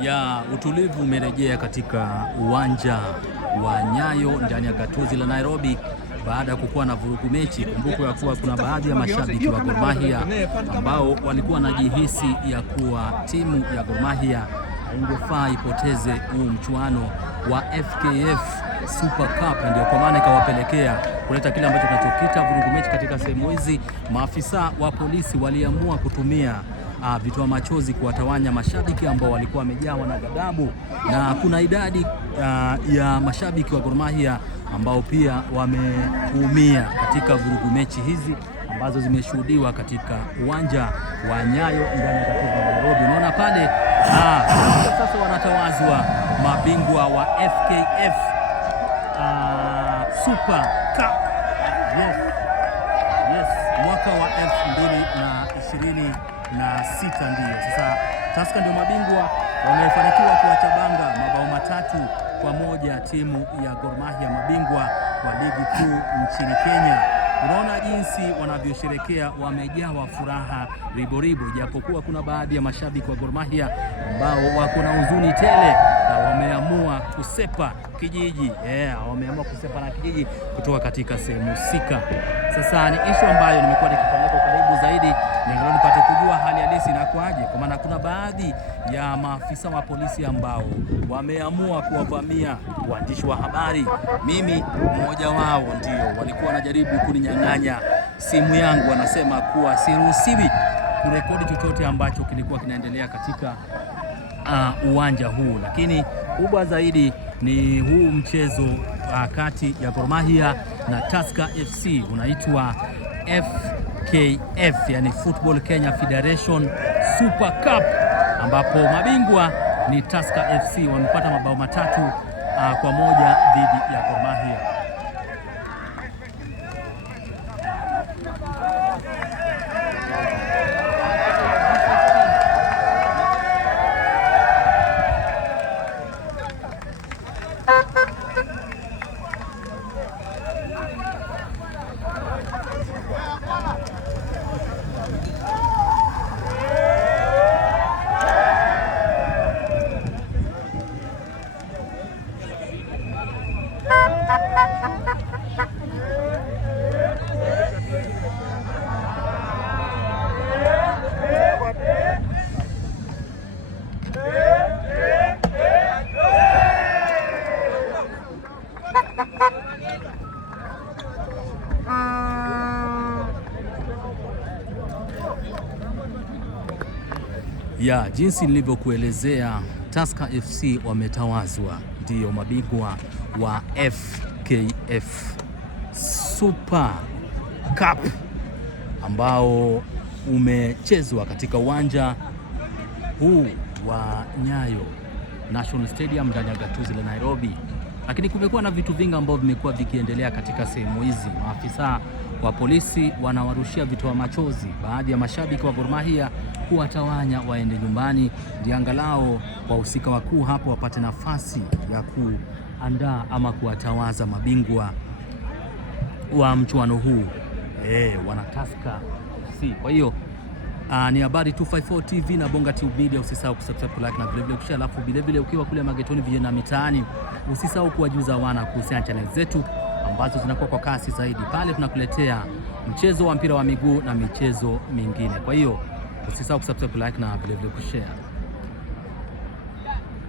Ya utulivu umerejea katika uwanja wa Nyayo ndani ya gatuzi la Nairobi baada ya kukuwa na vurugu mechi. Kumbuko ya kuwa kuna baadhi ya mashabiki wa Gor Mahia ambao walikuwa wanajihisi ya kuwa timu ya Gor Mahia ingefaa ipoteze huu mchuano wa FKF Super Cup, ndio kwa maana ikawapelekea kuleta kile ambacho tunachokita vurugu mechi katika sehemu hizi. Maafisa wa polisi waliamua kutumia vitoa machozi kuwatawanya mashabiki ambao walikuwa wamejawa na ghadhabu, na kuna idadi ya mashabiki wa Gor Mahia ambao pia wameumia katika vurugu mechi hizi ambazo zimeshuhudiwa katika uwanja wa Nyayo ndani ya gatuzi la Nairobi. Unaona pale sasa wanatawazwa mabingwa wa FKF Super Cup. Yes, mwaka wa 2026 ndio. Sasa Tusker ndio mabingwa, wamefanikiwa kuwachabanga mabao 3-1 timu ya Gor Mahia, mabingwa wa ligi kuu nchini Kenya. Unaona jinsi wanavyosherekea, wamejawa furaha riboribo, japokuwa kuna baadhi ya mashabiki wa Gor Mahia ambao wako na huzuni tele na wameamua kusepa kijiji. Wameamua kusepa na kijiji kutoka katika sehemu husika. Sasa ni ishu ambayo nimekuwa nikipeleka karibu zaidi, ningeomba nipate kujua hali halisi inakuaje, kwa maana kuna baadhi ya maafisa wa polisi ambao wameamua kuwavamia waandishi wa habari. Mimi mmoja wao, ndio walikuwa wanajaribu kuninyang'anya simu yangu, wanasema kuwa siruhusiwi kurekodi chochote ambacho kilikuwa kinaendelea katika uwanja huu. Lakini kubwa zaidi ni huu mchezo kati ya Gor Mahia na Tusker FC unaitwa FKF, yani Football Kenya Federation Super Cup, ambapo mabingwa ni Tusker FC, wamepata mabao 3-1 dhidi ya Gor Mahia. Ya jinsi nilivyokuelezea, Tusker FC wametawazwa, ndio mabingwa wa FKF Super Cup ambao umechezwa katika uwanja huu wa Nyayo National Stadium ndani ya gatuzi la Nairobi. Lakini kumekuwa na vitu vingi ambavyo vimekuwa vikiendelea katika sehemu hizi. Maafisa wa polisi wanawarushia vitoa machozi baadhi ya mashabiki wa Gor Mahia kuwatawanya waende nyumbani, ndio angalau wahusika wakuu hapo wapate nafasi ya kuandaa ama kuwatawaza mabingwa wa mchuano huu wana Tusker FC. Kwa hiyo ni habari 254 TV na Bonga TV Media. Usisahau kusubscribe, like na vile kushare, alafu vile ukiwa kule magetoni vijana na mitaani usisahau kuwajuza wana kuhusiana channel zetu ambazo zinakuwa kwa kasi zaidi. Pale tunakuletea mchezo wa mpira wa miguu na michezo mingine. Kwa hiyo usisahau kusubscribe, like na vile kushare.